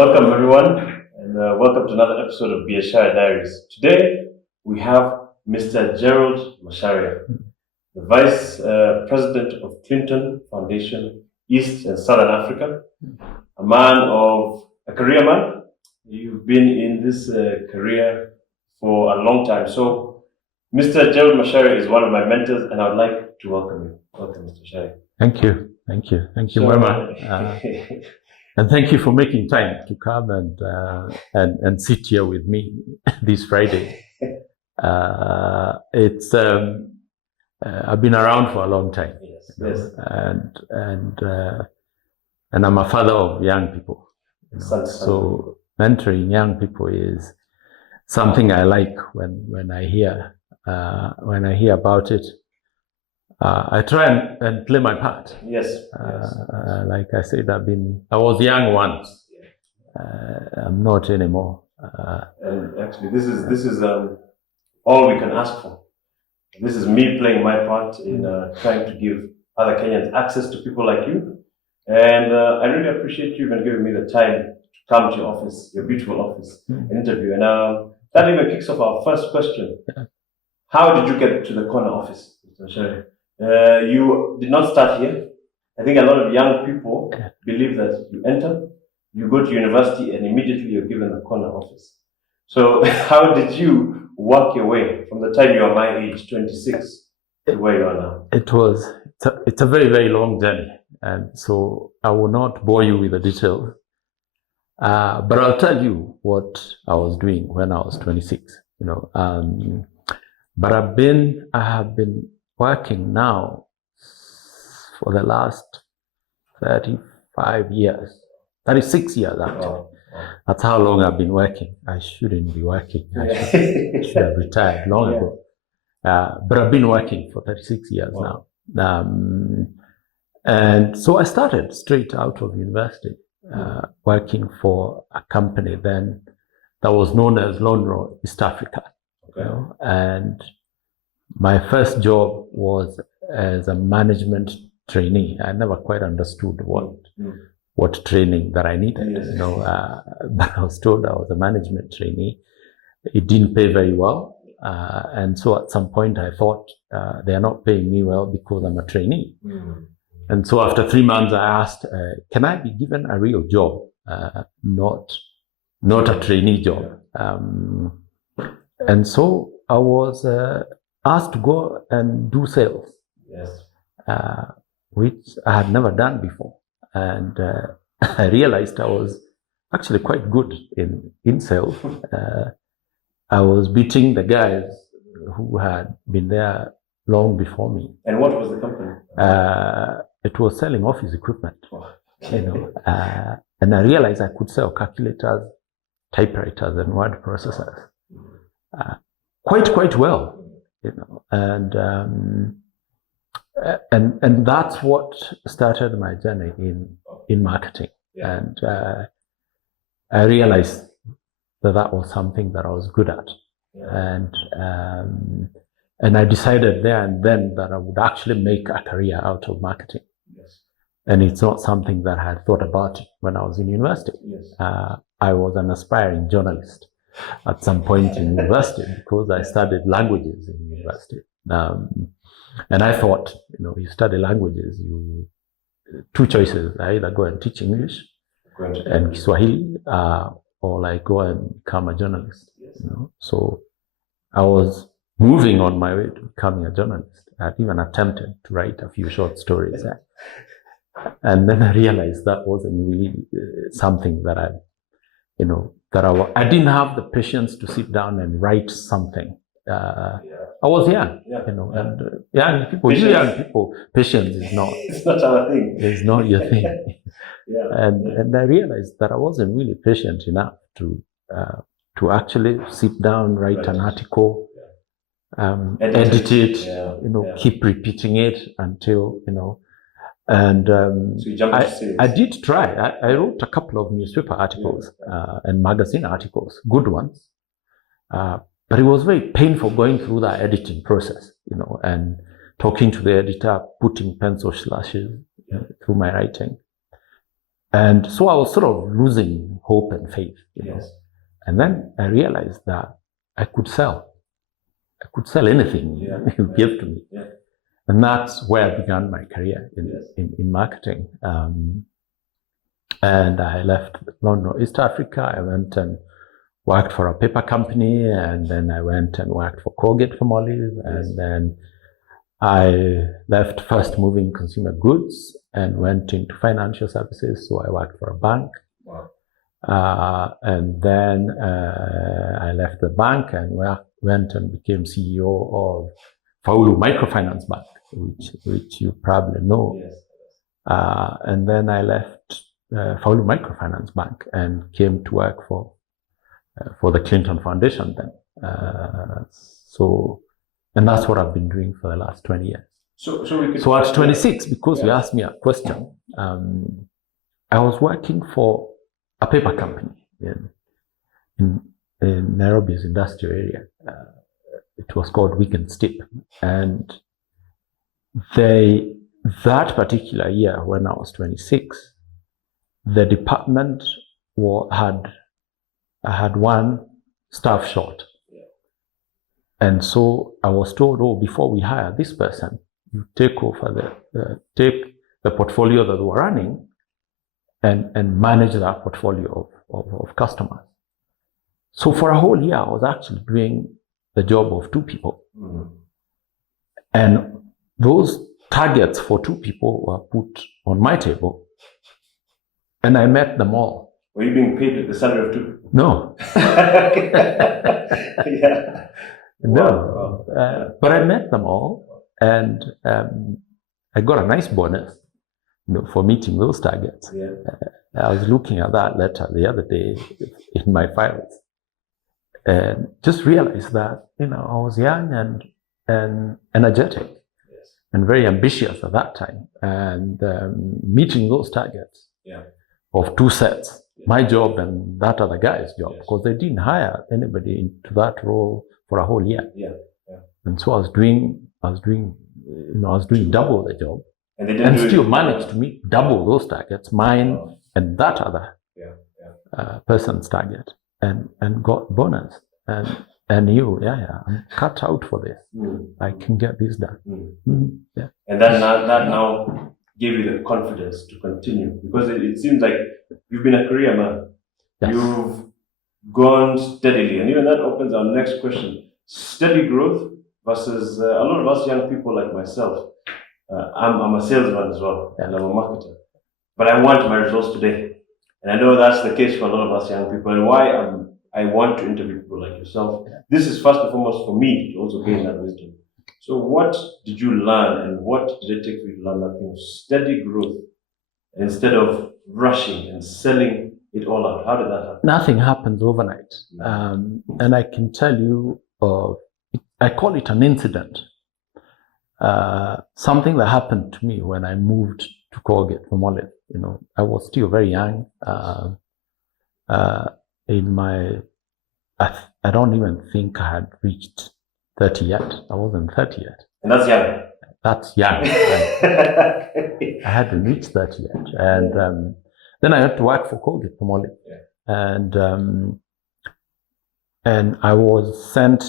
Welcome, everyone, and welcome to another episode of Biashara Diaries. Today, we have Mr. Gerald Macharia, the Vice President of Clinton Foundation, East and Southern Africa, a career man. You've been in this career for a long time. So, Mr. Gerald Macharia is one of my mentors, and I would like to welcome you. Welcome, Mr. Macharia. Thank you very much. And thank you for making time to come and sit here with me this Friday. I've been around for a long time, yes. and I'm a father of young people. So mentoring young people is something I like. When I hear about it, I try and play my part. Yes. Like I said, I was young once. I'm not anymore. And actually, this is all we can ask for. This is me playing my part in trying to give other Kenyans access to people like you. And I really appreciate you even giving me the time to come to your office, your beautiful office, and interview. And that even kicks off our first question. How did you get to the corner office, Mr. Macharia? You did not start here. I think a lot of young people believe that you enter, you go to university, and immediately you're given a corner office. So how did you work your way from the time you are my age, 26, to where you are now? It's a very, very long journey. And so I will not bore you with the details. But I'll tell you what I was doing when I was 26, but I have been working now for the last 36 years actually. Oh. That's how long I've been working. I shouldn't be working. I should have retired long ago. But I've been working for 36 years now. And so I started straight out of university, working for a company then that was known as Lonro East Africa. Okay. And my first job was as a management trainee. I never quite understood what training that I needed. Yes. But I was told I was a management trainee. It didn't pay very well, and so at some point I thought they are not paying me well because I'm a trainee. And so after 3 months, I asked, "Can I be given a real job, not a trainee job?" And so I was asked to go and do sales, which I had never done before. And I realized I was actually quite good in sales. I was beating the guys who had been there long before me. And what was the company? It was selling office equipment, and I realized I could sell calculators, typewriters, and word processors quite well. And that's what started my journey in marketing. And I realized that was something that I was good at. And I decided there and then that I would actually make a career out of marketing. And it's not something that I had thought about when I was in university. I was an aspiring journalist at some point in university because I studied languages in university. And I thought, you study languages, two choices. I either go and teach English and Kiswahili, or like go and become a journalist. So I was moving on my way to becoming a journalist. I had even attempted to write a few short stories. And then I realized that wasn't really something that I didn't have the patience to sit down and write something. I was young, and young people, patience is not. It's not our thing. It's not your thing. And I realized that I wasn't really patient enough to actually sit down, write an article, edit it, keep repeating it until And so you jumped to sales. I did try. I wrote a couple of newspaper articles and magazine articles, good ones. But it was very painful going through that editing process, and talking to the editor, putting pencil slashes through my writing. And so I was sort of losing hope and faith, you know. Yes. And then I realized that I could sell. I could sell anything you give to me. Yeah. And that's where I began my career in marketing. And I left London, East Africa. I went and worked for a paper company, and then I went and worked for Colgate-Palmolive, and then I left fast moving consumer goods and went into financial services. So I worked for a bank. Wow. And then I left the bank and went and became CEO of Faulu Microfinance Bank, which you probably know. Yes. And then I left Faulu Microfinance Bank and came to work for the Clinton Foundation then. And that's what I've been doing for the last 20 years. So at 26, because you asked me a question, I was working for a paper company in Nairobi's industrial area. It was called Weekend Stip. And that particular year, when I was 26, the department had one staff short. And so I was told, before we hire this person, you take over take the portfolio that we're running and manage that portfolio of customers. So for a whole year, I was actually doing the job of two people. Mm-hmm. And those targets for two people were put on my table, and I met them all. Were you being paid the salary of two people? No. Yeah. No. But I met them all, and I got a nice bonus, for meeting those targets. Yeah. I was looking at that letter the other day in my files, and just realized that I was young and energetic, and very ambitious at that time, and meeting those targets of two sets, my job and that other guy's job, because they didn't hire anybody into that role for a whole year. And so I was doing double the job, and still managed to meet double those targets, mine and that other person's target, and got bonus, and knew, I'm cut out for this. I can get this done. And that now gave you the confidence to continue, because it seems like you've been a career man. Yes. You've gone steadily, and even that opens our next question: steady growth versus a lot of us young people like myself. I'm a salesman as well, and I'm a marketer, but I want my results today, and I know that's the case for a lot of us young people. And why I want to interview people like yourself. This is first and foremost for me to also gain that wisdom. So what did you learn, and what did it take for you to learn that thing of steady growth instead of rushing and selling it all out? How did that happen? Nothing happens overnight. And I can tell you, I call it an incident. Something that happened to me when I moved to Colgate-Palmolive. I was still very young. I don't even think I had reached 30 yet. I wasn't 30 yet. And that's young. That's young. I hadn't reached 30 yet. And then I had to work for Colgate-Palmolive. And I was sent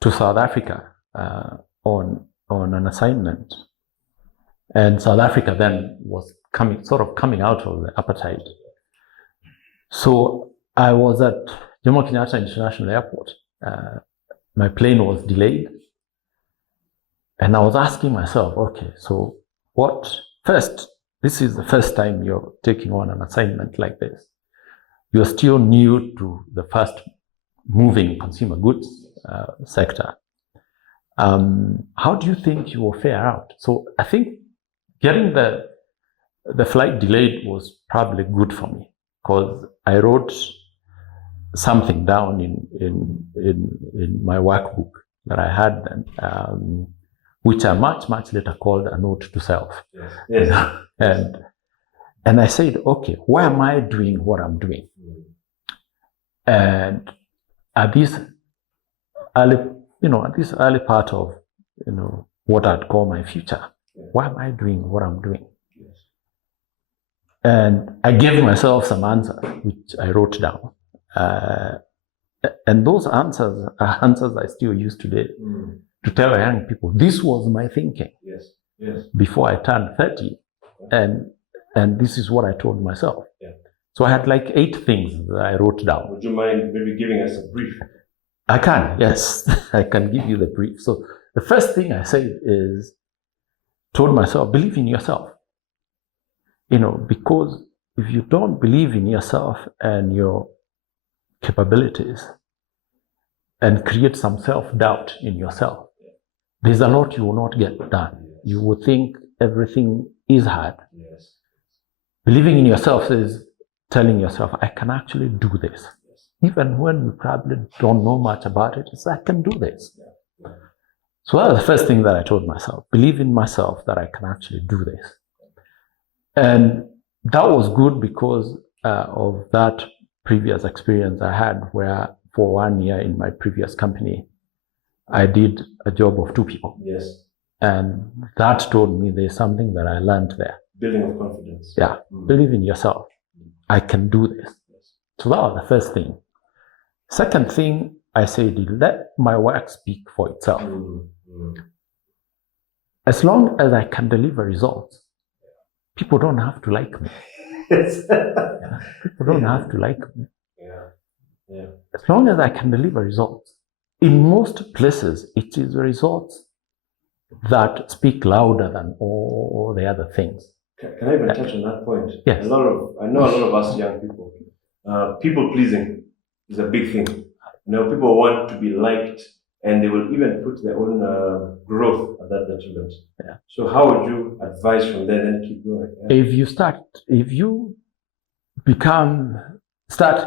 to South Africa on an assignment. And South Africa then was coming out of the apartheid. So I was at Jomo Kenyatta International Airport. My plane was delayed. And I was asking myself, okay, so this is the first time you're taking on an assignment like this. You're still new to the fast moving consumer goods sector. How do you think you will fare out? So I think getting the flight delayed was probably good for me, because I wrote something down in my workbook that I had then, which I much later called a note to self. Yes. And I said, okay, why am I doing what I'm doing? And at this early part of what I'd call my future, why am I doing what I'm doing? And I gave myself some answers, which I wrote down. And those answers are answers I still use today to tell young people, this was my thinking before I turned 30. And this is what I told myself. So I had like 8 things that I wrote down. Would you mind maybe giving us a brief? I can, yes. I can give you the brief. So the first thing I said is, told myself, believe in yourself. Because if you don't believe in yourself and your capabilities and create some self-doubt in yourself, there's a lot you will not get done. You will think everything is hard. Believing in yourself is telling yourself, I can actually do this. Even when you probably don't know much about it, it's I can do this. So that was the first thing that I told myself. Believe in myself that I can actually do this. And that was good because of that previous experience I had where for 1 year in my previous company, I did a job of 2 people. And that told me there's something that I learned there. Building of confidence. Yeah. Believe in yourself. I can do this. So that was the first thing. Second thing I said, let my work speak for itself. As long as I can deliver results, people don't have to like me. People don't have to like me. As long as I can deliver results. In most places, it is the results that speak louder than all the other things. Can I even touch on that point? Yes. I know a lot of us young people, people pleasing is a big thing. People want to be liked, and they will even put their own growth at that detriment. So how would you advise from there and keep going? If you start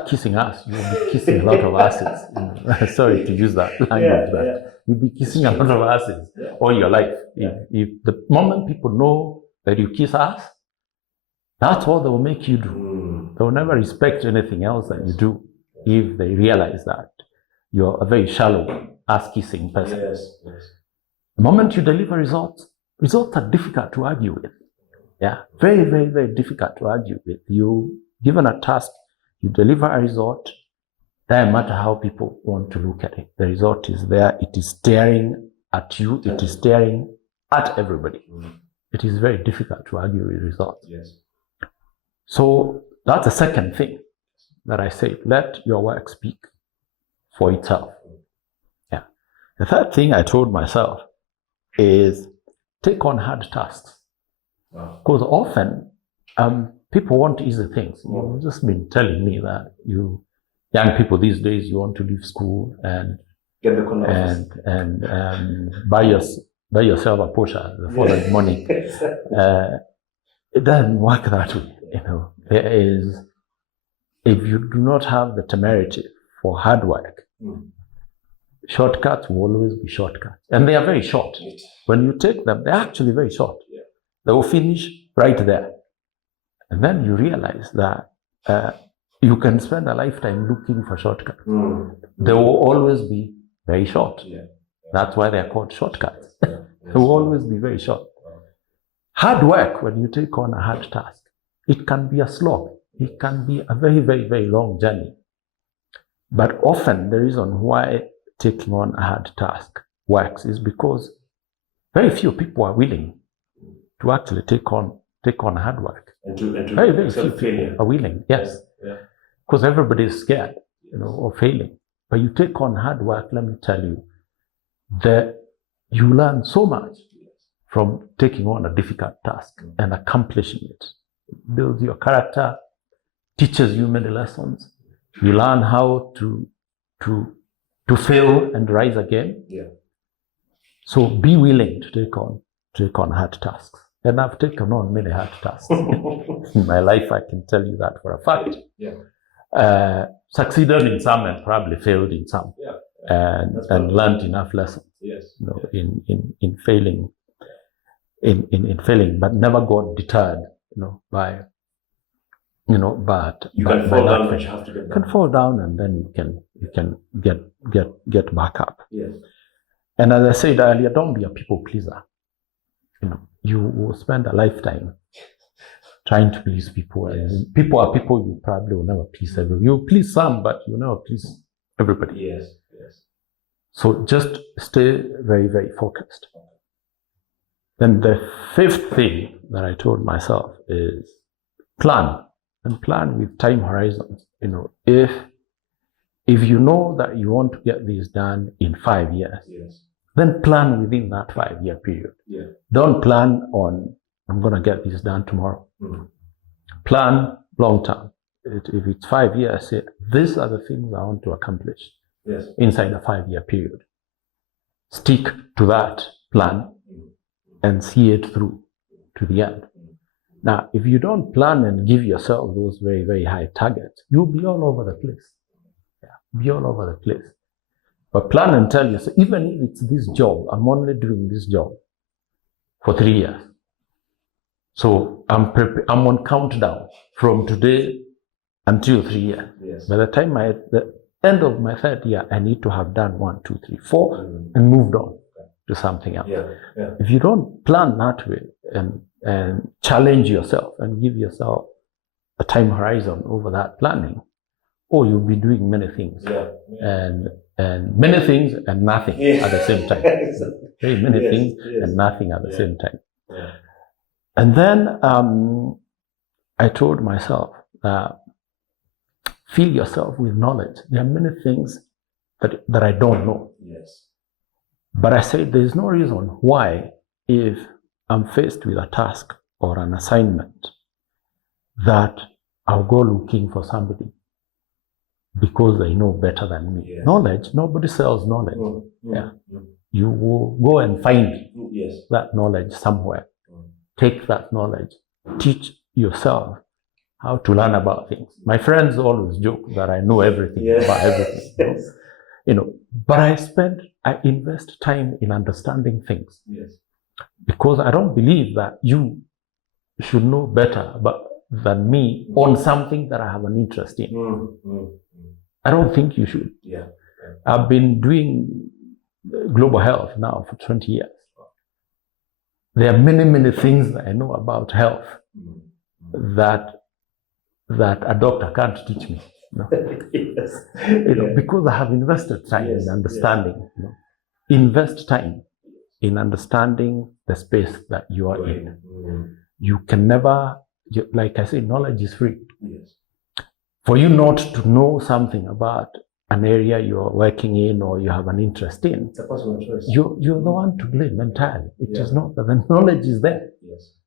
kissing us, you'll be kissing a lot of asses. Sorry to use that language, but you'll be kissing a lot of asses all your life. If the moment people know that you kiss ass, that's what they will make you do. They will never respect anything else that you do if they realize that you're a very shallow ass-kissing person. The moment you deliver results are difficult to argue with. Very, very, very difficult to argue with. You given a task, you deliver a result, doesn't matter how people want to look at it. The result is there. It is staring at you. It is staring at everybody. It is very difficult to argue with results. So that's the second thing that I say. Let your work speak for itself. The third thing I told myself is take on hard tasks. Because often people want easy things. You've just been telling me that young people these days, you want to leave school and get the and buy yourself a Porsche the following morning. It doesn't work that way. There is, if you do not have the temerity for hard work, shortcuts will always be shortcuts. And they are very short. When you take them, they're actually very short. They will finish right there. And then you realize that you can spend a lifetime looking for shortcuts. They will always be very short. That's why they're called shortcuts. They will always be very short. Hard work, when you take on a hard task, it can be a slog. It can be a very, very, very long journey. But often the reason why taking on a hard task works is because very few people are willing to actually take on hard work. And to very, very few people are willing, yes. Because everybody is scared, of failing. But you take on hard work, let me tell you, that you learn so much from taking on a difficult task and accomplishing it. It builds your character, teaches you many lessons. You learn how to fail and rise again. So be willing to take on hard tasks. And I've taken on many hard tasks in my life. I can tell you that for a fact. Succeeded in some and probably failed in some, and learned enough lessons. In failing, in failing, but never got deterred, by. But you can fall down, but you have to get back. You can fall down, and then you can get back up. And as I said earlier, don't be a people pleaser. You will spend a lifetime trying to please people. And people are people you probably will never please everyone. You please some, but you never please everybody. Yes. So just stay very, very focused. Then the fifth thing that I told myself is plan, and plan with time horizons. If you know that you want to get this done in 5 years, then plan within that 5-year period. Don't plan on, I'm going to get this done tomorrow. Plan long term. If it's 5 years, say, these are the things I want to accomplish inside a 5-year period. Stick to that plan and see it through to the end. Now, if you don't plan and give yourself those very, very high targets, you'll be all over the place. Be all over the place. But plan and tell yourself, even if it's this job, I'm only doing this job for 3 years. So I'm on countdown from today until 3 years. By the time the end of my 3rd year, I need to have done 1, 2, 3, 4 and moved on to something else. If you don't plan that way and challenge yourself and give yourself a time horizon over that planning, you'll be doing many things and many things and nothing at the same time. Very many things and nothing at the same time. And then I told myself, fill yourself with knowledge. There are many things that I don't know. But I said there's no reason why, if I'm faced with a task or an assignment, that I'll go looking for somebody because they know better than me. Knowledge, nobody sells knowledge. You will go and find that knowledge somewhere. Take that knowledge, teach yourself how to learn about things. My friends always joke that I know everything about everything. But I invest time in understanding things. Because I don't believe that you should know better than me on something that I have an interest in. I don't think you should. I've been doing global health now for 20 years. There are many, many things that I know about health that a doctor can't teach me. Because I have invested time in understanding. Invest time in understanding the space that you are in. You can never, like I said, knowledge is free. For you not to know something about an area you are working in or you have an interest in, It's a personal choice. you're the one to blame entirely. It is not that the knowledge is there.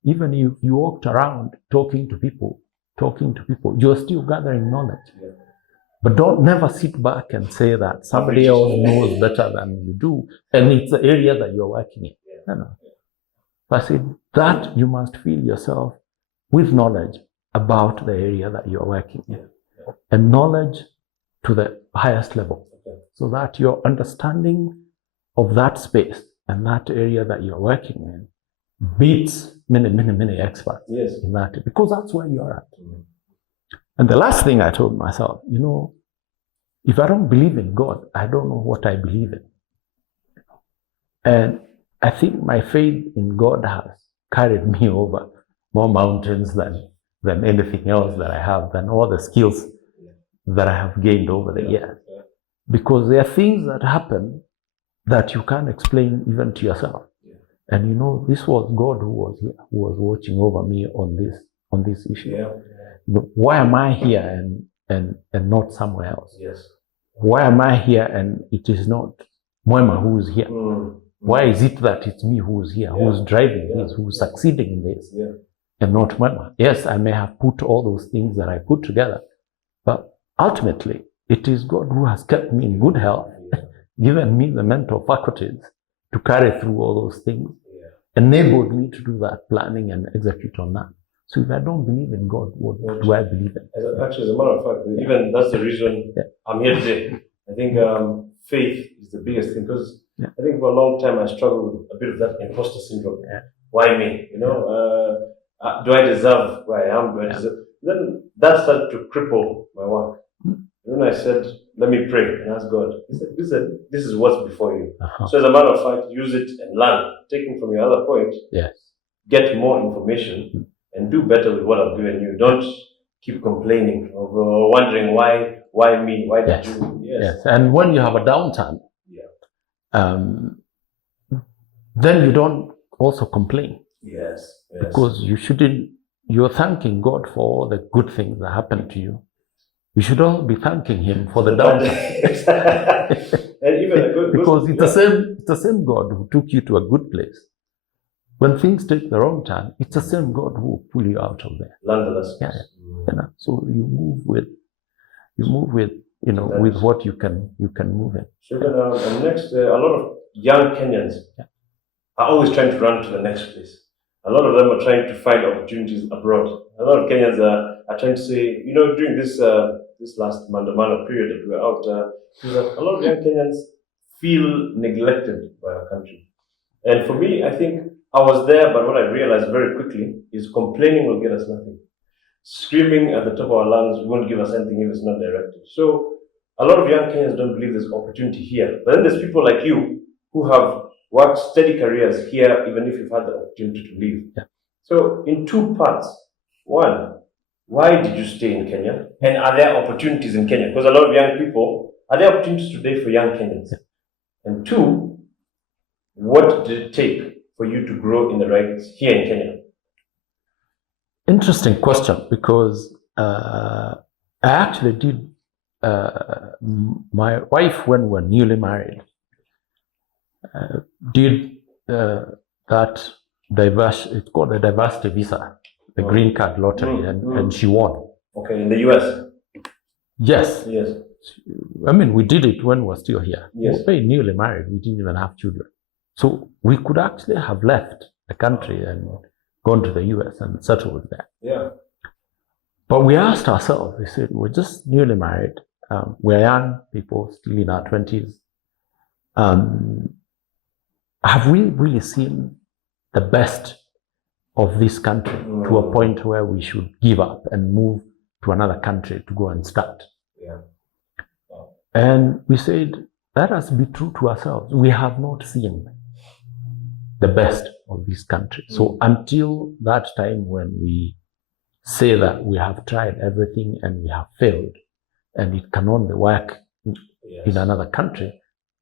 Even if you walked around talking to people, you're still gathering knowledge. But don't never sit back and say that somebody else knows better than you do, and it's the area that you're working in. No. I said that you must fill yourself with knowledge about the area that you're working in, and knowledge to the highest level, so that your understanding of that space and that area that you're working in beats many experts in that, because that's where you are at. And the last thing I told myself, if I don't believe in God, I don't know what I believe in. And I think my faith in God has carried me over more mountains than anything else that I have, than all the skills that I have gained over the years. Because there are things that happen that you can't explain even to yourself. And this was God who was here, who was watching over me on this issue. Why am I here and not somewhere else? Why am I here and it is not Mwema who is here? Why is it that it's me who is here, who's driving this, who's succeeding in this, and not Mwema? Yes, I may have put all those things that I put together, but ultimately, it is God who has kept me in good health, given me the mental faculties to carry through all those things, enabled me to do that planning and execute on that. So if I don't believe in God, what do I believe in? Actually, as a matter of fact, even that's the reason I'm here today. I think faith is the biggest thing, because I think for a long time I struggled with a bit of that imposter syndrome. Why me? Do I deserve where I am? Do I deserve? Then that started to cripple my work. Then I said, let me pray and ask God. He said, listen, this is what's before you. So as a matter of fact, use it and learn. Taking from your other point, get more information and do better with what I've given you. Don't keep complaining or wondering why me, why did Yes. you? Yes. And when you have a downturn, then you don't also complain. Yes. Because you're thanking God for all the good things that happen to you. You should all be thanking Him for the downturn. And even because it's the same God who took you to a good place. When things take the wrong turn, it's the same God who will pull you out of there. Yeah. So you move with with what you can move in. So and next, a lot of young Kenyans are always trying to run to the next place. A lot of them are trying to find opportunities abroad. A lot of Kenyans are trying to say, during this last Mandamana period that we were out, a lot of young Kenyans feel neglected by our country. And for me, I think I was there, but what I realized very quickly is complaining will get us nothing. Screaming at the top of our lungs won't give us anything if it's not directed. So a lot of young Kenyans don't believe there's opportunity here. But then there's people like you who have worked steady careers here, even if you've had the opportunity to leave. Yeah. So in two parts. One, why did you stay in Kenya? And are there opportunities in Kenya? Because a lot of young people, are there opportunities today for young Kenyans? Yeah. And two, what did it take for you to grow in the ranks here in Kenya? Interesting question, because I actually did. My wife, when we were newly married, did that it's called the diversity visa, the green card lottery, and she won. Okay, in the US? Yes. Yes. I mean, we did it when we were still here. Yes. We were very newly married. We didn't even have children. So we could actually have left the country and gone to the US and settled there. Yeah. But we asked ourselves, we said, we're just newly married. We're young people, still in our 20s. Have we really seen the best of this country to a point where we should give up and move to another country to go and start? Yeah. And we said, let us be true to ourselves. We have not seen the best of this country. So until that time when we say that we have tried everything and we have failed and it can only work in another country,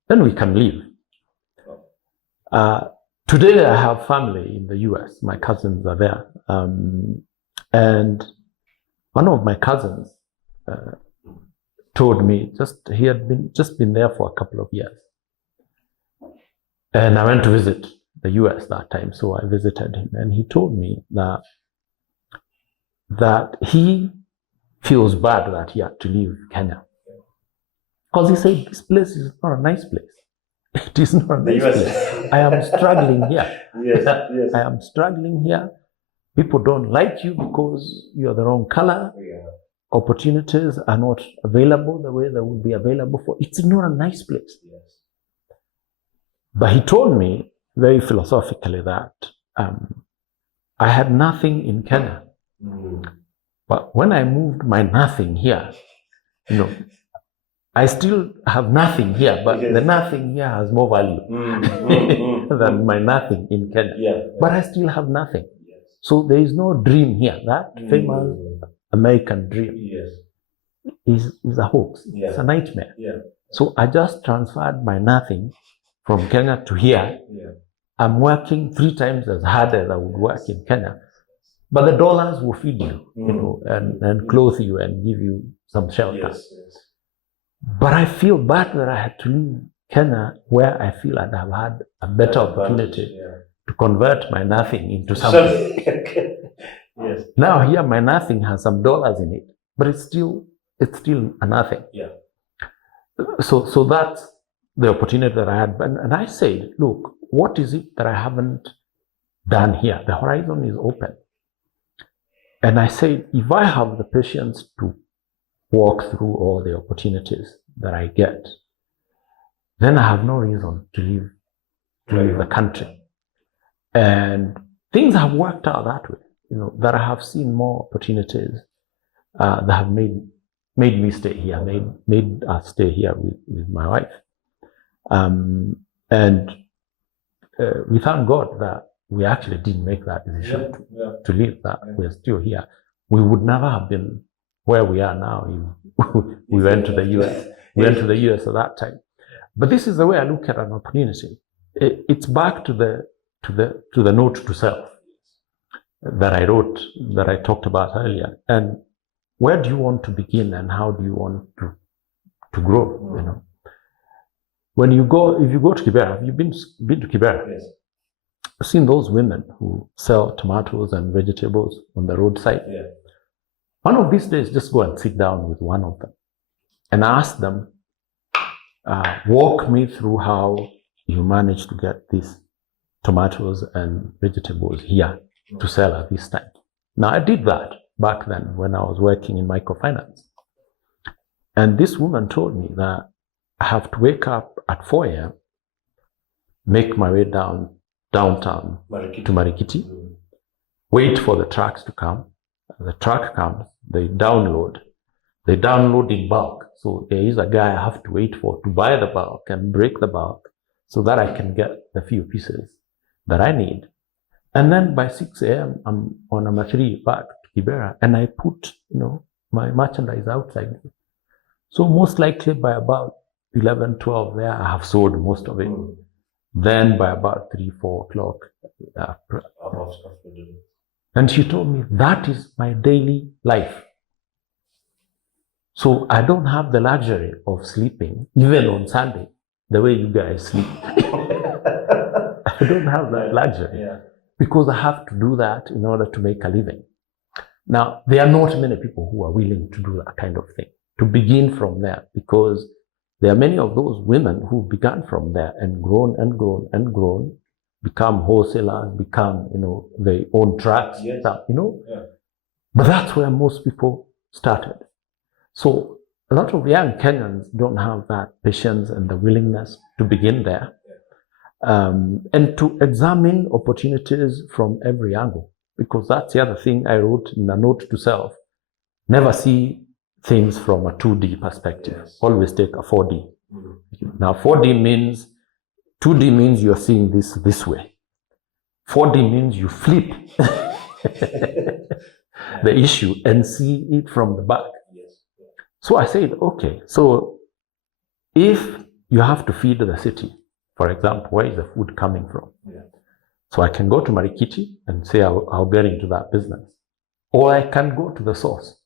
then we can leave. Today I have family in the US. My cousins are there. And one of my cousins told me he had been there for a couple of years. And I went to visit the US that time, so I visited him, and he told me that he feels bad that he had to leave Kenya. Because he said, this place is not a nice place. It is not a nice place. I am struggling here. Yes. I am struggling here. People don't like you because you are the wrong color. Yeah. Opportunities are not available the way they would be available for. It's not a nice place. Yes. But he told me very philosophically that I had nothing in Kenya. But when I moved my nothing here, I still have nothing here, but the nothing here has more value than my nothing in Kenya. Yeah. But I still have nothing. Yes. So there is no dream here. That famous American dream is a hoax. Yeah. It's a nightmare. Yeah. So I just transferred my nothing from Kenya to here. Yeah. I'm working 3 times as hard as I would work in Kenya. But the dollars will feed you, and clothe you and give you some shelter. Yes. But I feel bad that I had to leave Kenya, where I feel I'd have had a better opportunity to convert my nothing into something. Yes. Now here my nothing has some dollars in it, but it's still a nothing. Yeah. So that's the opportunity that I had. And I said, look, what is it that I haven't done here? The horizon is open. And I said, if I have the patience to walk through all the opportunities that I get, then I have no reason to leave the country. And things have worked out that way, that I have seen more opportunities that have made me stay here, made us stay here with my wife. And we thank God that we actually didn't make that decision to leave that. We're still here. We would never have been where we are now if we went to the US. We went to the US at that time. But this is the way I look at an opportunity. It's back to the note to self that I wrote, that I talked about earlier. And where do you want to begin and how do you want to grow? You know, if you go to Kibera, have you been to Kibera? Yes. I've seen those women who sell tomatoes and vegetables on the roadside. Yeah. One of these days, just go and sit down with one of them and ask them, walk me through how you managed to get these tomatoes and vegetables here to sell at this time. Now, I did that back then when I was working in microfinance. And this woman told me that I have to wake up at 4 a.m., make my way downtown to Marikiti, wait for the trucks to come. The truck comes, they download in bulk. So there is a guy I have to wait for to buy the bulk and break the bulk so that I can get the few pieces that I need. And then by 6 a.m., I'm on a Macharia back to Kibera and I put, my merchandise outside. So most likely by about 11, 12 there, I have sold most of it. Then by about 3, 4 o'clock, and she told me that is my daily life. So I don't have the luxury of sleeping, even on Sunday, the way you guys sleep. I don't have that luxury because I have to do that in order to make a living. Now, there are not many people who are willing to do that kind of thing, to begin from there, because there are many of those women who began from there and grown and grown and grown, become wholesalers, become, they own trucks, But that's where most people started. So a lot of young Kenyans don't have that patience and the willingness to begin there, and to examine opportunities from every angle, because that's the other thing I wrote in a note to self. Never see things from a 2D perspective. Always take a 4D. Now 2D means you're seeing this way. 4D means you flip the issue and see it from the back. So I said, okay, so if you have to feed the city, for example, where is the food coming from? So I can go to Marikiti and say I'll get into that business. Or I can go to the source.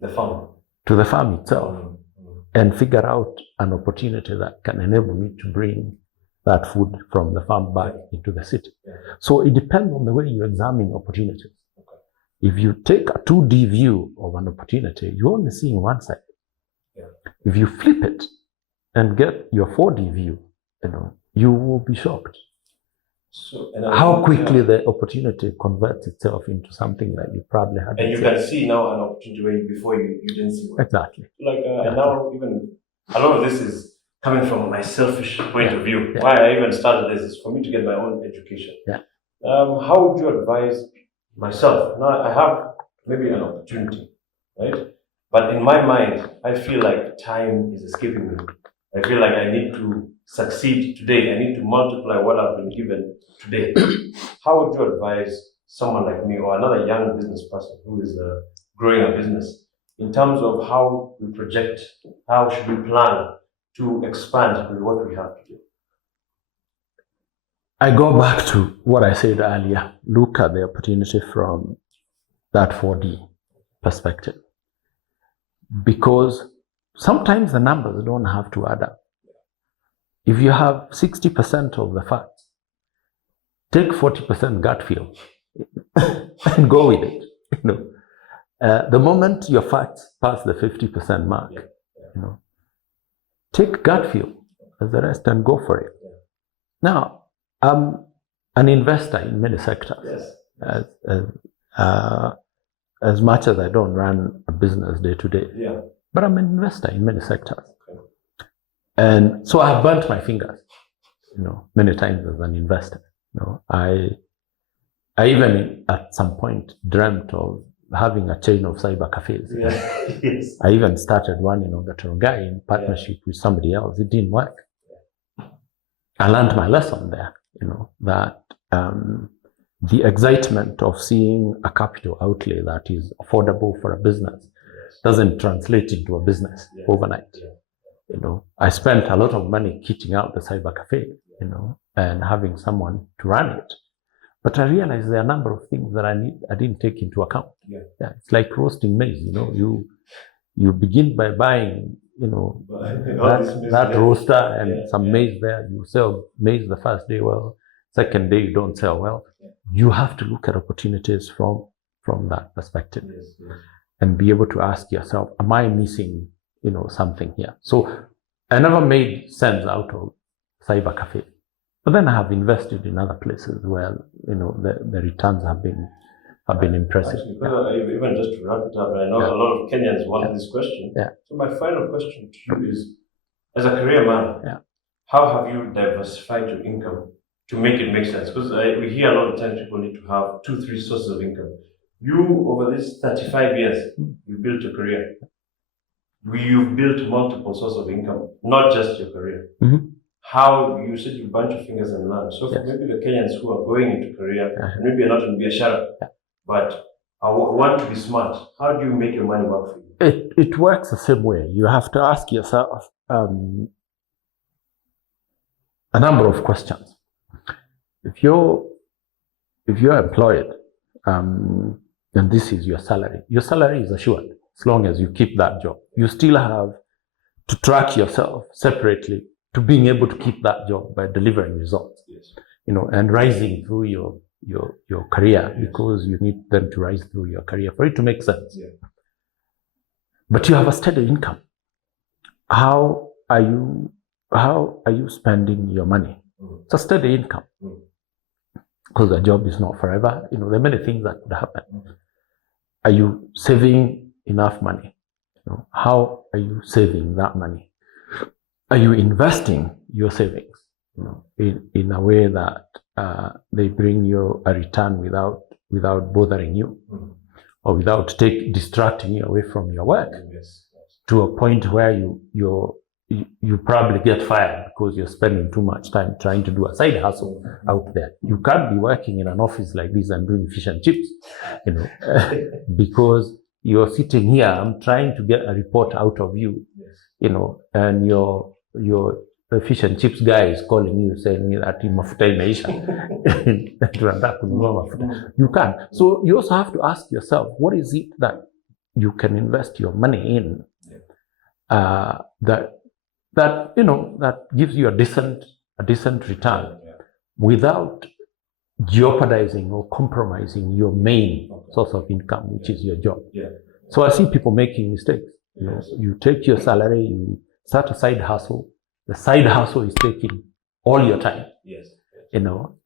The farm. To the farm itself and figure out an opportunity that can enable me to bring that food from the farm back into the city. So it depends on the way you examine opportunities. If you take a 2D view of an opportunity, you're only seeing one side. If you flip it and get your 4D view, you will be shocked. So, how quickly the opportunity converts itself into something that you probably had. And you can see now an opportunity where before you didn't see one. Exactly. And now even a lot of this is coming from my selfish point of view. Why I even started this is for me to get my own education. How would you advise myself? Now I have maybe an opportunity, right? But in my mind, I feel like time is escaping me. I feel like I need to succeed today. I need to multiply what I've been given today. How would you advise someone like me or another young business person who is growing a business in terms of how we project, how should we plan to expand with what we have today? I go back to what I said earlier. Look at the opportunity from that 4D perspective. Because sometimes the numbers don't have to add up. If you have 60% of the facts, take 40% gut feel and go with it. The moment your facts pass the 50% mark, take gut feel as the rest and go for it. Now, I'm an investor in many sectors. As much as I don't run a business day to day, but I'm an investor in many sectors. And so I have burnt my fingers, many times as an investor. I even at some point dreamt of having a chain of cyber cafes. I even started one in Ongatorongai in partnership with somebody else. It didn't work. I learned my lesson there, that the excitement of seeing a capital outlay that is affordable for a business doesn't translate into a business overnight. I spent a lot of money kitting out the cyber cafe, and having someone to run it. But I realized there are a number of things that I didn't take into account. It's like roasting maize. You begin by buying, that roaster and some maize there. You sell maize the first day well, second day you don't sell well. You have to look at opportunities from that perspective and be able to ask yourself, am I missing, something here? So I never made sense out of cyber cafe. But then I have invested in other places where, the returns have been impressive. Actually, even just to wrap it up, I know a lot of Kenyans want this question. So my final question to you is, as a career man, how have you diversified your income to make it make sense? Because we hear a lot of times people need to have 2-3 sources of income. You, over this 35 years, you built a career. You've built multiple sources of income, not just your career. How you said you bunch your fingers and learn. So for maybe the Kenyans who are going into career, maybe you're not in Biashara, but I want to be smart. How do you make your money work for you? It works the same way. You have to ask yourself a number of questions. If you're employed, and this is your salary is assured as long as you keep that job. You still have to track yourself separately to being able to keep that job by delivering results, and rising through your career, because you need them to rise through your career for it to make sense. But you have a steady income. How are you spending your money? It's a steady income, because the job is not forever. There are many things that could happen. Are you saving enough money? How are you saving that money? Are you investing your savings, in a way that they bring you a return without bothering you, or without distracting you away from your work, to a point where you probably get fired because you're spending too much time trying to do a side hustle out there. You can't be working in an office like this and doing fish and chips, because you're sitting here, I'm trying to get a report out of you, and your fish and chips guy is calling you saying that mafuta imeisha. You can't. So you also have to ask yourself, what is it that you can invest your money in, that gives you a decent return without jeopardizing or compromising your main source of income, which is your job. So I see people making mistakes. You take your salary, you start a side hustle. The side hustle is taking all your time,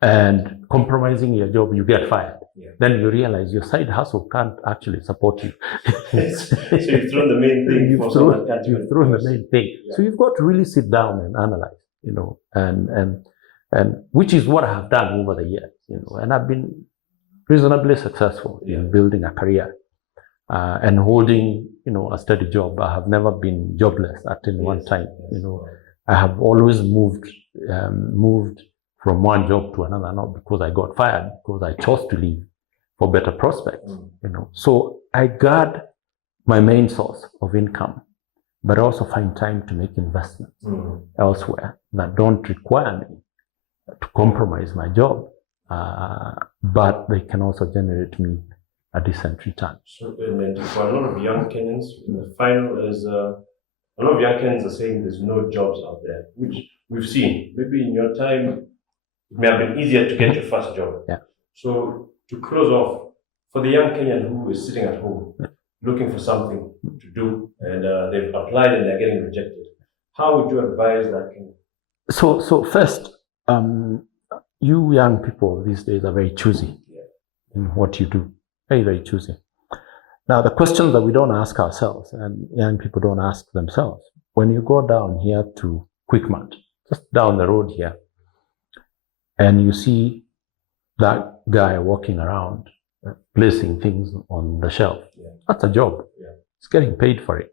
and compromising your job, you get fired. Then you realize your side hustle can't actually support you. So you've thrown the main thing. You've thrown the main thing. So you've got to really sit down and analyze, and which is what I have done over the years, and I've been reasonably successful in building a career. And holding, a steady job. I have never been jobless at any one time. I have always moved from one job to another, not because I got fired, because I chose to leave for better prospects. So I guard my main source of income, but also find time to make investments elsewhere that don't require me to compromise my job, but they can also generate me a decent return. So, and for a lot of young Kenyans, in the final is a lot of young Kenyans are saying there's no jobs out there, which we've seen. Maybe in your time, it may have been easier to get your first job. So to close off, for the young Kenyan who is sitting at home looking for something to do, and they've applied and they're getting rejected, how would you advise that Kenyan? So first, you young people these days are very choosy in what you do. Very, very choosy. Now, the questions that we don't ask ourselves, and young people don't ask themselves, when you go down here to Quickmart, just down the road here, and you see that guy walking around, placing things on the shelf, that's a job. He's getting paid for it.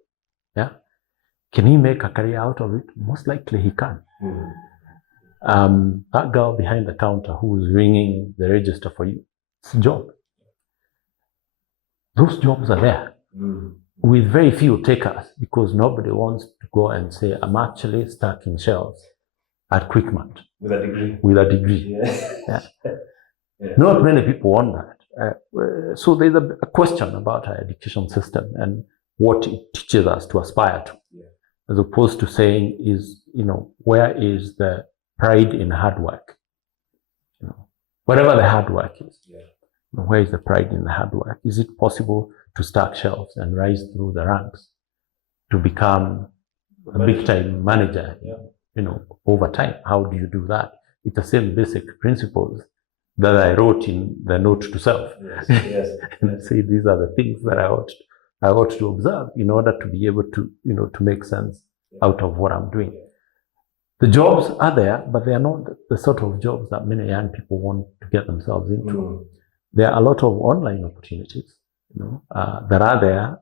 Can he make a career out of it? Most likely he can. That girl behind the counter who's ringing the register for you, It's a job. Those jobs are there with very few takers because nobody wants to go and say, I'm actually stacking shelves at Quickmart. With a degree. With a degree. Yeah. Yeah. Not many people want that. So there's a question about our education system and what it teaches us to aspire to, as opposed to saying is, where is the pride in hard work? Whatever the hard work is, where is the pride in the hard work? Is it possible to stack shelves and rise through the ranks to become a big-time manager, over time? How do you do that? It's the same basic principles that I wrote in the note to self. Yes. And say these are the things that I ought to observe in order to be able to, to make sense out of what I'm doing. The jobs are there, but they are not the sort of jobs that many young people want to get themselves into. There are a lot of online opportunities, that are there.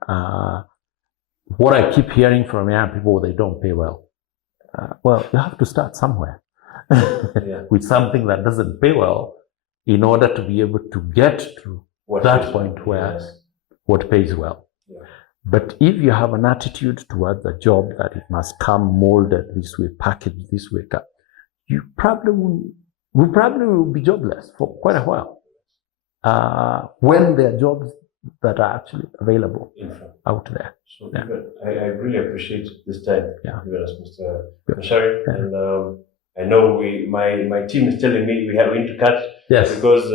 What I keep hearing from young people, they don't pay well. Well, you have to start somewhere with something that doesn't pay well in order to be able to get to that point where what pays well. But if you have an attitude towards a job that it must come molded this way, packaged this way, you probably will be jobless for quite a while. When there are jobs that are actually available out there. So I really appreciate this time given us, Mr. Macharia. And I know my team is telling me we need to cut because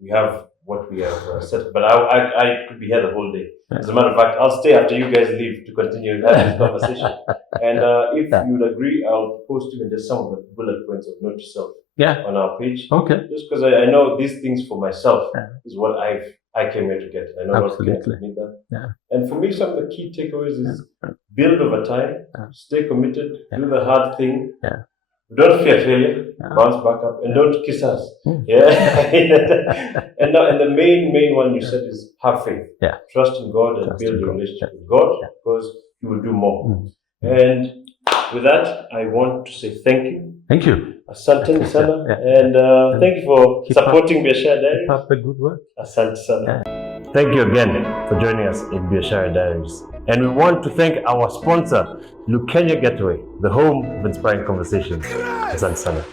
we have what we have set. But I could be here the whole day. As a matter of fact, I'll stay after you guys leave to continue having this conversation. And if you would agree, I'll post even just some of the bullet points of note to self on our page. Okay. Just because I know these things for myself is what I came here to get. I know what came to need that. And for me, some of the key takeaways is build over time, stay committed, do the hard thing. Don't fear failure, bounce back up, and don't kiss us. And the main one you said is have faith. Trust in God and build your relationship with God because He will do more. And with that, I want to say thank you. Thank you. Asante sana. And thank you for supporting Biashara Diaries. Keep up the good work. Asante sana. Thank you again for joining us in Biashara Diaries. And we want to thank our sponsor, Lukenya Getaway, the home of inspiring conversations. Asante sana.